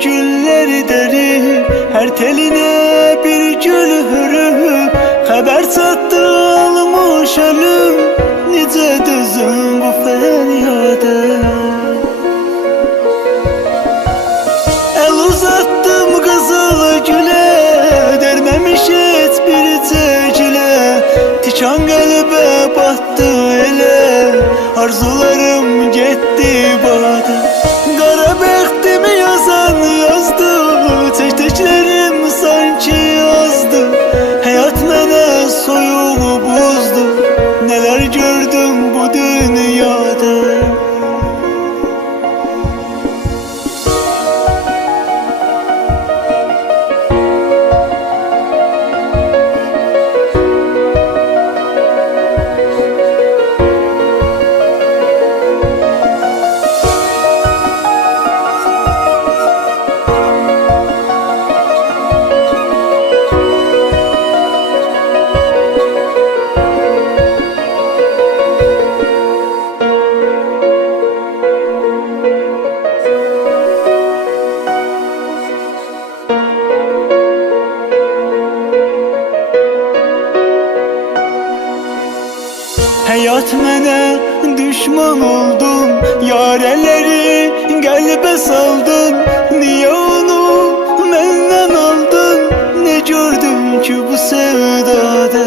gülleri derim, her teline bir gül hürüp, haber sattı almış ölüm, nice düzüm bu feryada. El uzattım kızıl güle, dermemiş et bir tecile, tikan kalbe battı ele, arzularım gitti bada. Kara bəxtimi yazan yazdı, çəkdiklərim sanki yazdı. Həyat mənə soyuğu bozdu, nələr gördüm bu dünyada. Həyat mənə düşman oldun, yarələri qəlbə saldın. Niyə onu məndən aldın, nə gördün ki bu sevdada?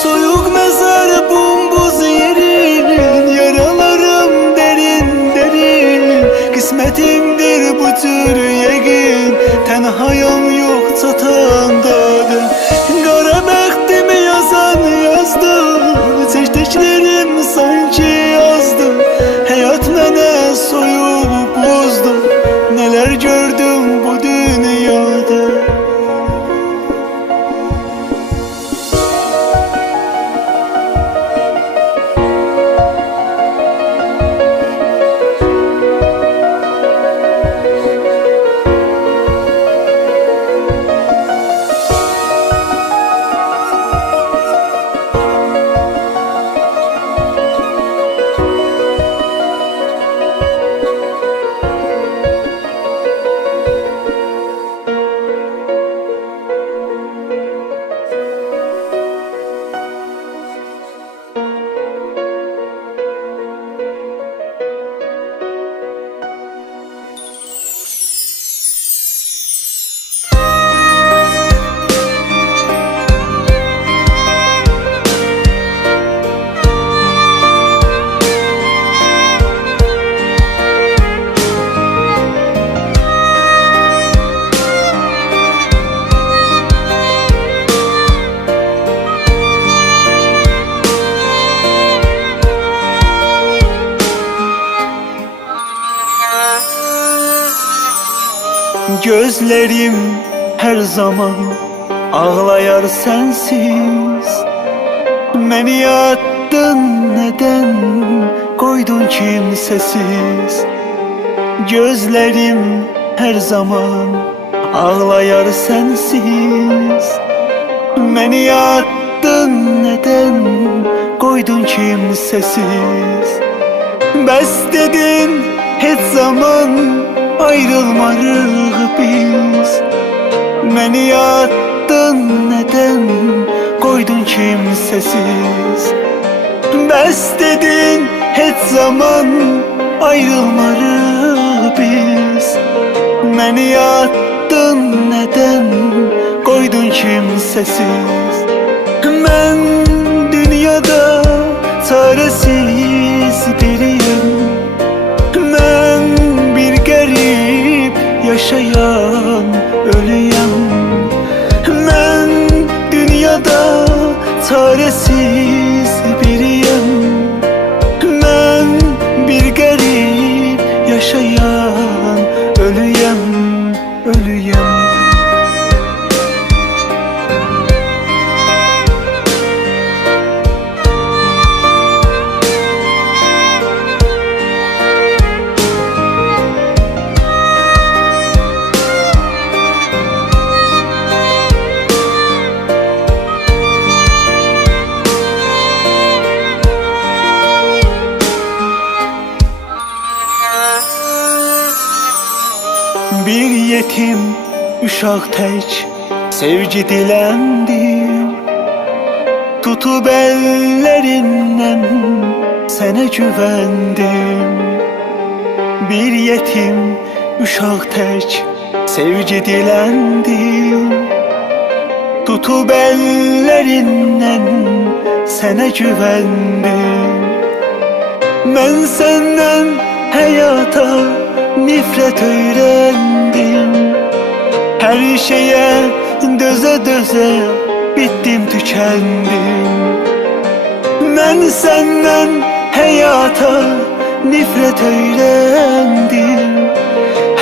Soyuq məzar bombuz yerin, yaralarım derin derin. Qismətimdir bu cür yəqin, tənhayam yox çatandadır. Qara bəxtimi yazan yazdı, çəkdiklərim sanki yazdı. Həyat mənə soyuq bozdu, nələr gördüm bu dünyada. Gözlerim her zaman ağlayar sensiz. Beni yattın neden, koydun kimsesiz. Gözlerim her zaman ağlayar sensiz. Beni yattın neden, koydun kimsesiz. Bəs dedin hiç zaman ayrılmarıq biz. Məni yattın neden, koydun kimsesiz. Bəs dedin hiç zaman ayrılmarıq biz. Məni yattın neden, koydun kimsesiz. Mən dünyada çaresiz biriyim. Mən bir qərib yaşayan ölüyəm. Mən dünyada çaresiz biriyim. Mən bir qərib yaşayan ölüyəm, ölüyəm. Bir yetim uşaq tək sevgi diləndim. Tutub əllərindən sənə güvəndim. Bir yetim uşaq tək sevgi diləndim. Tutub əllərindən sənə güvəndim. Mən səndən həyata nifrət öyrəndim. Hər şeyə dözə-dözə bitdim, tükəndim. Mən səndən həyata nifrət öyrəndim.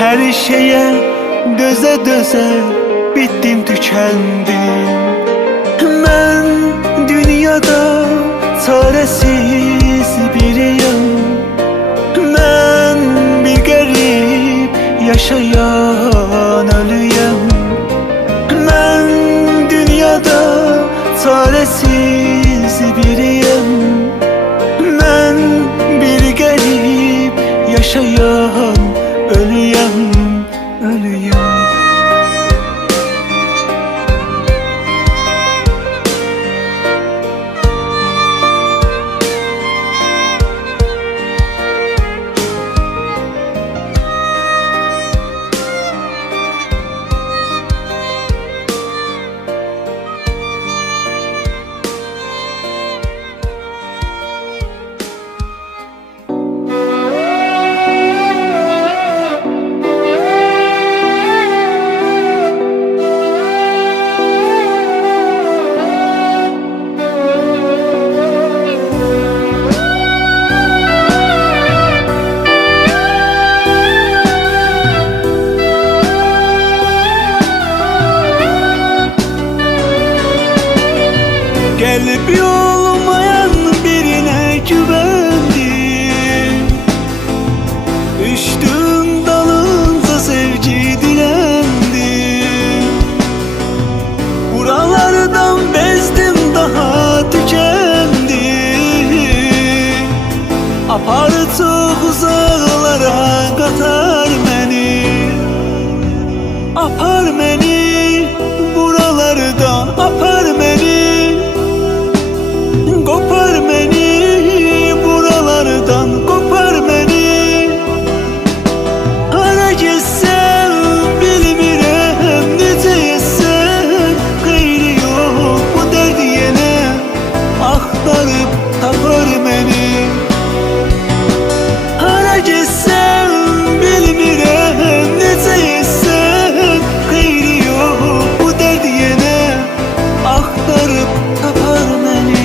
Hər şeyə dözə-dözə bitdim, tükəndim. Mən dünyada çarəsiz biriyəm. Mən bir qərib yaşayan ölüyəm. Mən dünyada çarəsiz biriyəm. Mən bir qərib yaşayan ölüyəm, ölüyəm. Kalbi olmayan birine güvendim. Düştüm dalınca sevgi dilendim. Buralardan bezdim, daha tükendim. Apar çok uzaklara katar beni. Apar beni buralardan, apar beni. Kopar beni buralardan, kopar beni. Hara gitsem bilmirəm, necə yetsəm xeyri yox bu dərd yenə axtarıb tapar beni. Hara gitsem bilmirəm, necə yetsəm xeyri yox bu dərd yenə axtarıb tapar beni.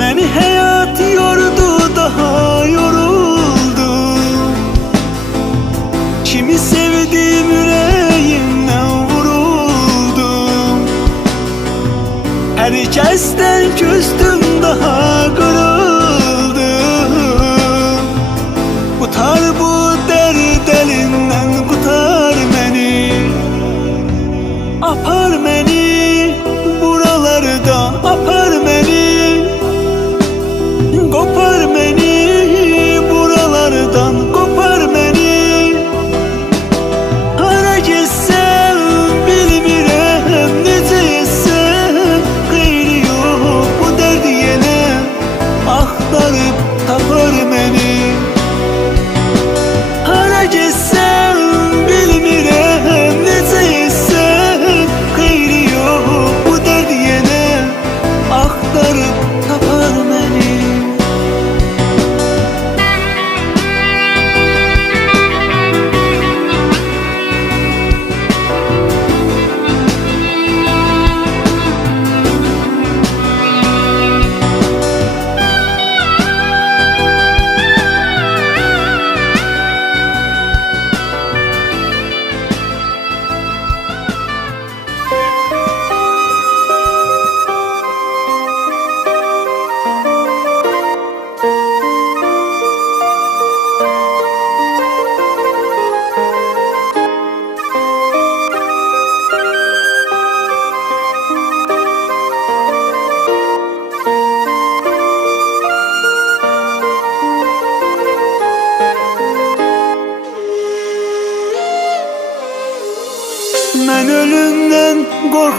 Beni hayat yordu, daha yoruldum. Kimi sevdiğim yüreğimden vuruldum. Herkesten küstüm, daha kırıldım. Kurtar bu dert elinden, kurtar beni. Apar beni buralarda, apar beni. Kopar beni buralardan, kopar beni. Hara gitsem bilmirəm, necə yetsəm xeyri yox bu dərd yenə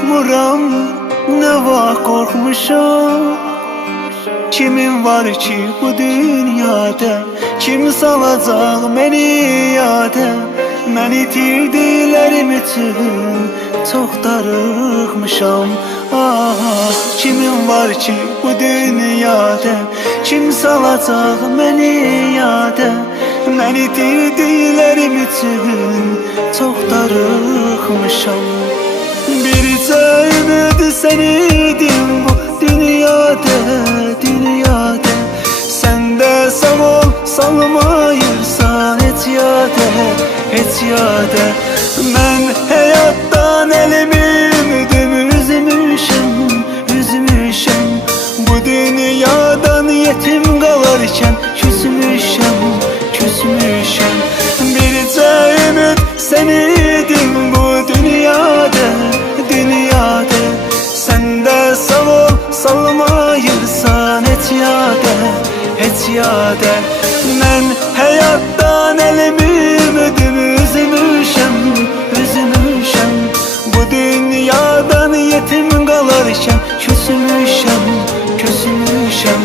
korkmuram, ne var korkmuşam. Kimin var ki bu dünyada, kim salacaq məni yada? Mən itirdilərim üçün çox darıxmışam. Ah, kimin var ki bu dünyada, kim salacaq məni yada? Mən itirdilərim üçün çox darıxmışam. Bircə ümid sən idin bu dünyada, dünyada. Sən də sağ ol, salmayırsan heç yada, heç yada. Mən həyatdan əlimi ümidimi üzmüşəm, üzmüşəm. Bu dünyadan yetim qalarkən küsmüşəm, küsmüşəm. Bircə ümid sən idin bu dünyada, dünyada. Sən də sağ ol, salmayırsan heç yada, heç yada. Mən həyatdan əlimi ümidimi üzmüşəm, üzmüşəm. Bu dünyadan yetim qalarkən küsmüşəm, küsmüşəm.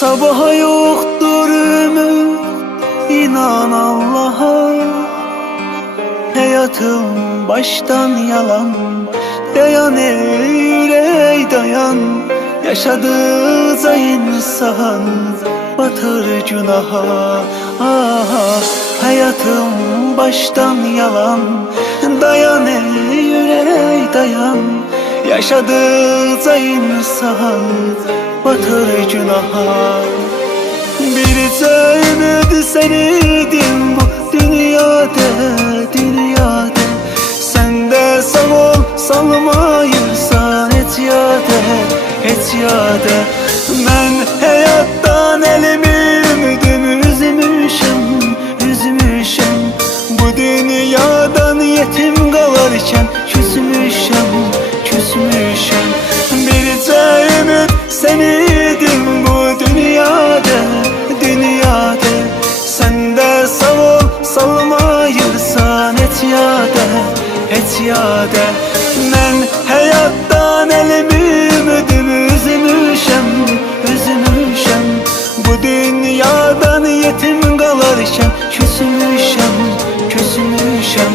Sabaha yoktur ümit, inan Allah'a. Hayatım baştan yalan, dayan ey yürek dayan. Yaşadıkça insan batır günaha. Ah, hayatım baştan yalan, dayan ey yürek dayan. Yaşadıkça insan batır günaha. Bircə ümid sən idin bu dünyada, dünyada. Sən də sağ ol, salmayırsan heç yada, heç yada. Mən həyatdan əlimi ümidimi üzmüşəm, üzmüşəm. Bu dünyadan yetim qalarkən küsmüşəm, küsmüşəm. Bircə ümid sən idin bu dünyada, dünyada. Sən də sağ ol, salmayırsan heç yada, heç yada. Mən həyatdan əlimi ümidimi üzmüşəm, üzmüşəm. Bu dünyadan yetim qalarkən küsmüşəm, küsmüşəm.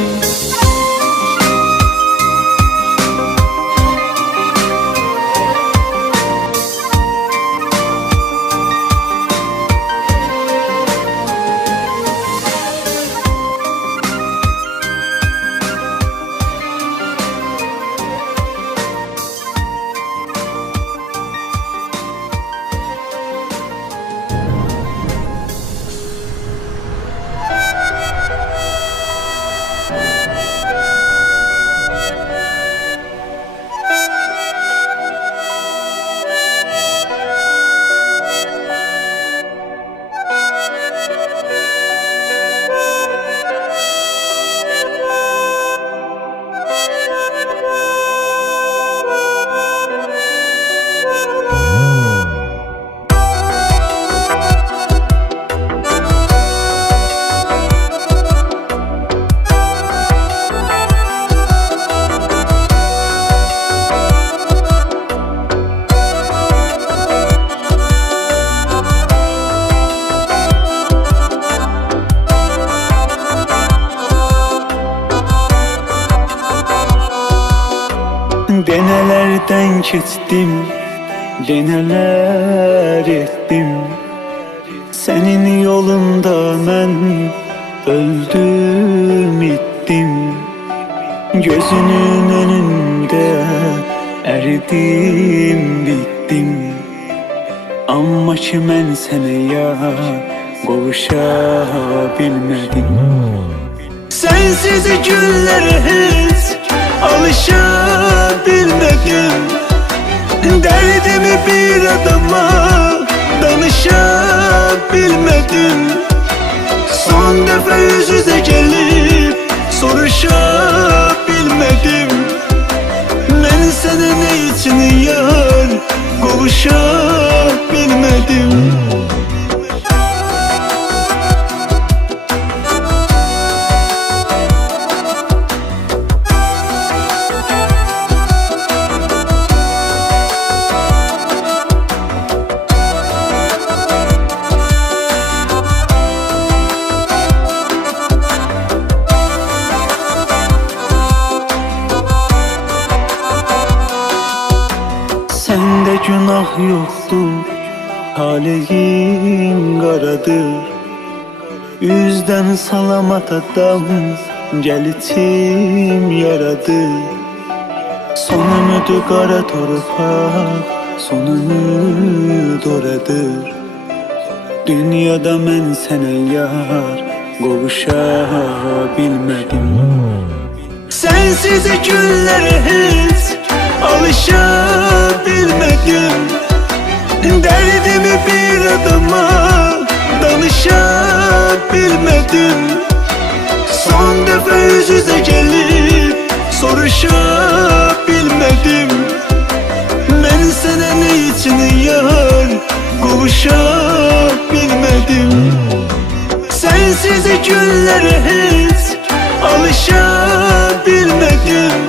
Denelerden keçdim, deneler ettim. Senin yolunda mən öldüm ittim. Gözünün önünde eridim bittim. Amma ki mən sənə yar qovuşa bilmədim. Sensiz günlere hiç alışabilmedim. adama danışabilmedim. Son defa yüz yüze gelip soruşabilmedim. Ben sana ne için yar kavuşabilmedim. Sende günah yoktur, talihim qaradır. Üzdən salamat adam gəl içim yaradır. Son ümidi qara torpaq, son ümid oradır. Dünyada mən sənə yar qovuşa bilmədim. Sensiz günlərə heç alışabilmedim. Derdimi bir adama danışabilmedim. Son defa yüz yüze gelip soruşabilmedim. Ben sana ne için yar kavuşabilmedim. Sensiz günlere hiç alışabilmedim.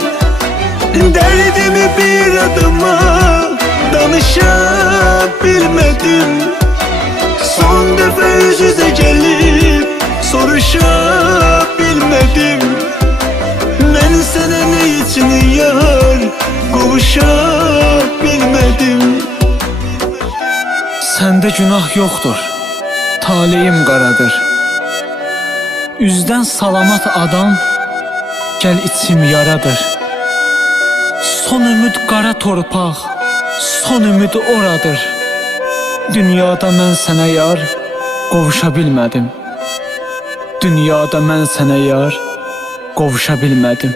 Derdimi bir adama danışabilmedim. Son defa yüz yüze gelip soruşabilmedim. Ben sana ne için yar kavuşabilmedim. Səndə günah yoxdur, talihim qaradır. Üzdən salamat adam gəl içim yaradır. Son ümid qara torpaq, son ümid oradır. Dünyada mən sənə yar qovuşa bilmədim. Dünyada mən sənə yar qovuşa bilmədim.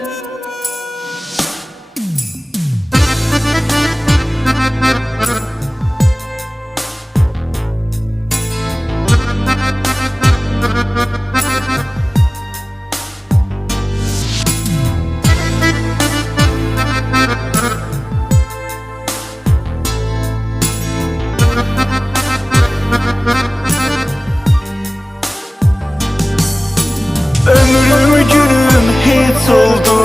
Ömrüm günüm hiç oldu.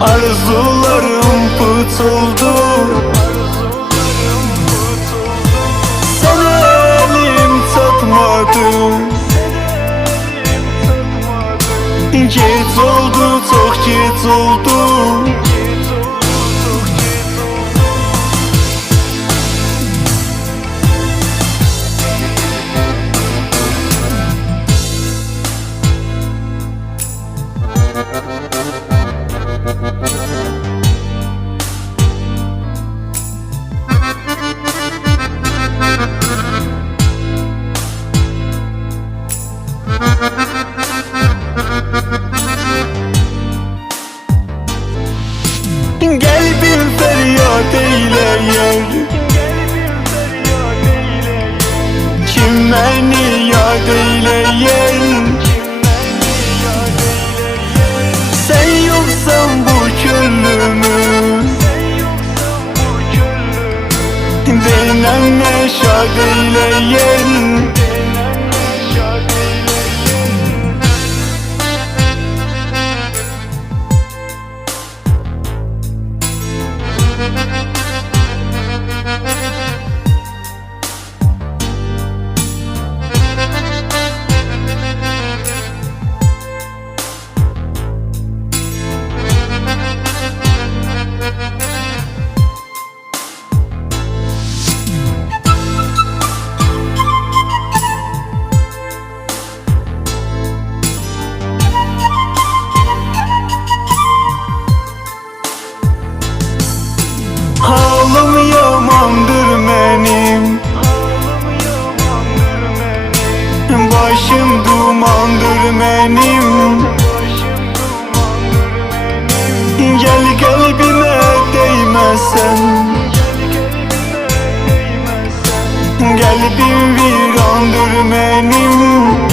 Arzularım put oldu. Sana elim tatmadı. Geç oldu, çok geç oldu. Kalbim feryat eyleyer. Kim beni yad eyleyer? Sen yoksan bu gönlümü denenle şad eyleyer. Halım yamandır benim, başım dumandır benim. Gel kalbime değme, değməsən Qəlbim virandır mənim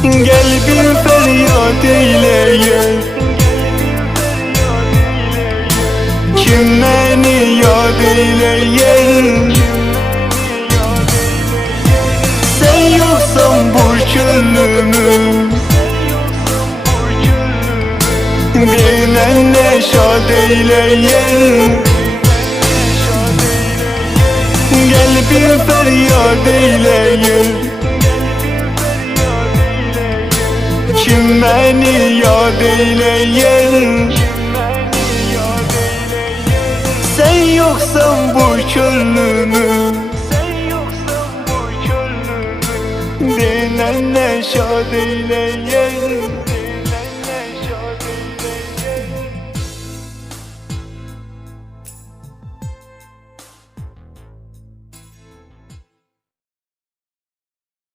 Qəlbim fəryad eyləyər Kim məni yad eyləyər Sən yoxsan bu könlümün Deyilənlə şad eyləyər Qəlbim fəryad eyləyər Kim məni yad eyləyər Sən yoxsan bu könlümün Deyilənlə şad eyləyər